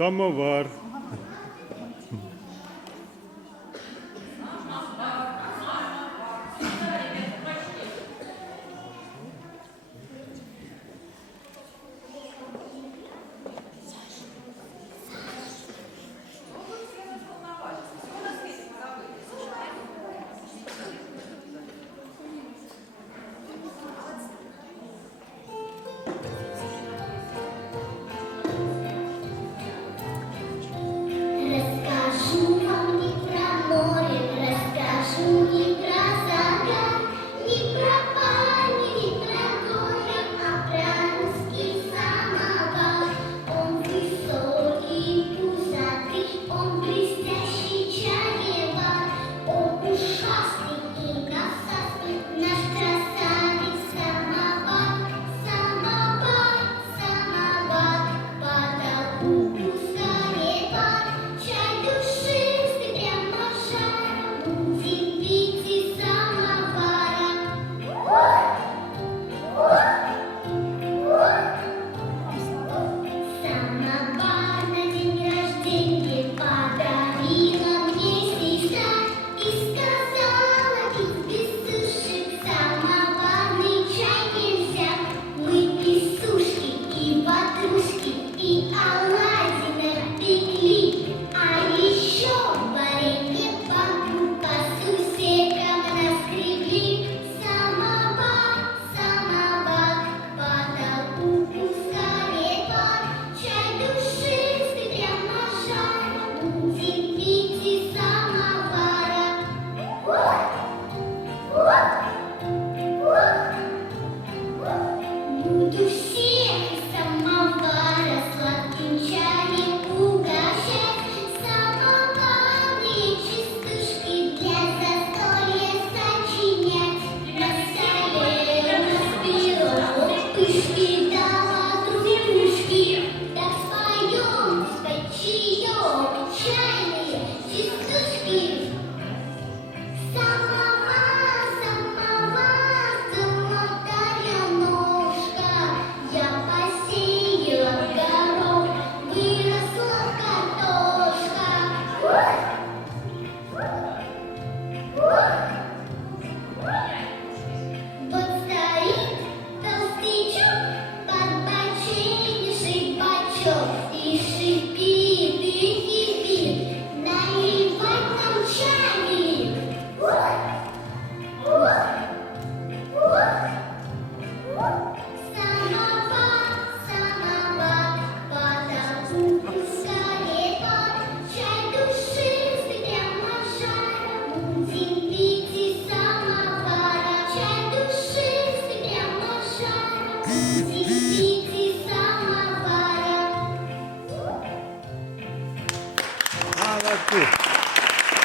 Самовар. Расскажу вам не про море, расскажу не про закат, не про пальмы, не про горы, а про русский самовар. Он высокий, пузатый, он блестящий чаевар, он ушастый и носастый, наш красавец самовар. Самовар, самовар, по толпу чай душистый, прямо жаром, будем пить из самовара. Самовар на день рождения подарила мне сестра и сказала, пить без сушек самоварный чай нельзя. Мы песушки и ватрушки и оладьи напекли, а еще варенье по сусекам наскребли. Самовар, самовар, по толпу пускали пар, чай душистый, прямо жаром, будем пить из самовара. Буду всех из самовара сладким чаем угощать. Самоварные частушки для застолья сочинять. На столе у нас пирог, пышки да ватрушки. Так споем под чаек чайные частушки. Самовар, самовар, золотая ножка, я посеяла горох, выросла картошка. Вот стоит толстячок, подбоченивший бачок, и шипит, и кипит, наливать нам чайник. Самовар, самовар, по толпу пускали пар, чай душистый, прямо жаром, будем пить из самовара. Чай душистый, прямо жаром, будем пить из самовара. Молодцы.